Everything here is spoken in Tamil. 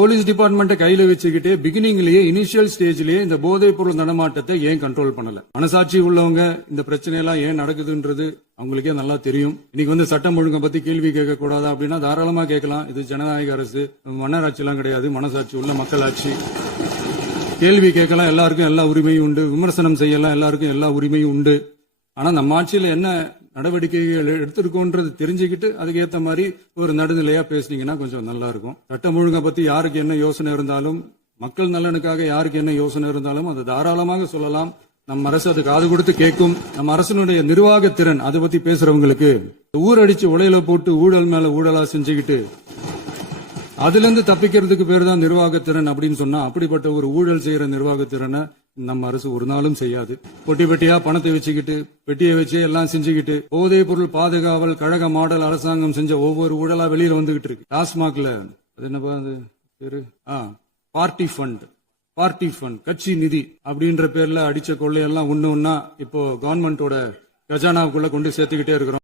போலீஸ் டிபார்ட்மெண்ட்டை கையில வச்சுக்கிட்டு பிகினிங்லயே இனிஷியல் ஸ்டேஜ்லயே இந்த போதைப் பொருள் நடமாட்டத்தை ஏன் கண்ட்ரோல் பண்ணல? மனசாட்சி உள்ளவங்க இந்த பிரச்சனை எல்லாம் ஏன் நடக்குதுன்றது அவங்களுக்கே நல்லா தெரியும். இன்னைக்கு சட்டம் ஒழுங்கை பத்தி கேள்வி கேட்க கூடாதா அப்படின்னா தாராளமா கேட்கலாம். இது ஜனநாயக அரசு, மன்னராட்சி எல்லாம் கிடையாது, மனசாட்சி உள்ள மக்களாட்சி. கேள்வி கேட்கலாம், எல்லாருக்கும் எல்லா உரிமையும் உண்டு. விமர்சனம் செய்யலாம், எல்லாருக்கும் எல்லா உரிமையும் உண்டு. ஆனா நம்ம ஆட்சியில என்ன நடவடிக்கைகள் எடுத்திருக்கோன்றது தெரிஞ்சுக்கிட்டு அதுக்கு ஏத்த மாதிரி ஒரு நடுநிலையா பேசுனீங்கன்னா கொஞ்சம் நல்லா இருக்கும். சட்டம் ஒழுங்கை பத்தி யாருக்கு என்ன யோசனை இருந்தாலும், மக்கள் நலனுக்காக யாருக்கு என்ன யோசனை இருந்தாலும் அதை தாராளமாக சொல்லலாம். நம்ம அரசு அது காது கொடுத்து கேட்கும். நம்ம அரசினுடைய நிர்வாக திறன் அதை பத்தி பேசுறவங்களுக்கு ஊரடிச்சு உலையில போட்டு ஊழல் மேல ஊழலா செஞ்சுக்கிட்டு அதுல இருந்து தப்பிக்கிறதுக்கு பேர் தான் நிர்வாகத்திறன் அப்படின்னு சொன்னா, அப்படிப்பட்ட ஒரு ஊழல் செய்யற நிர்வாகத்திறனை நம்ம அரசு ஒரு நாளும் செய்யாது. பொட்டி பெட்டியா பணத்தை வச்சுக்கிட்டு, பெட்டியை வச்சு எல்லாம் செஞ்சுக்கிட்டு, போதைப் பொருள் பாதுகாவல் கழக மாடல் அரசாங்கம் செஞ்ச ஒவ்வொரு ஊழலா வெளியில வந்துகிட்டு இருக்கு. டாஸ்மாக்ல அது என்னப்பா அது பேரு, பார்ட்டி ஃபண்ட் கட்சி நிதி அப்படின்ற பேர்ல அடிச்ச கொள்ளையெல்லாம் ஒண்ணு ஒன்னா இப்போ கவர்மெண்டோட கஜானாவுக்குள்ள கொண்டு சேர்த்துக்கிட்டே இருக்கிறோம்.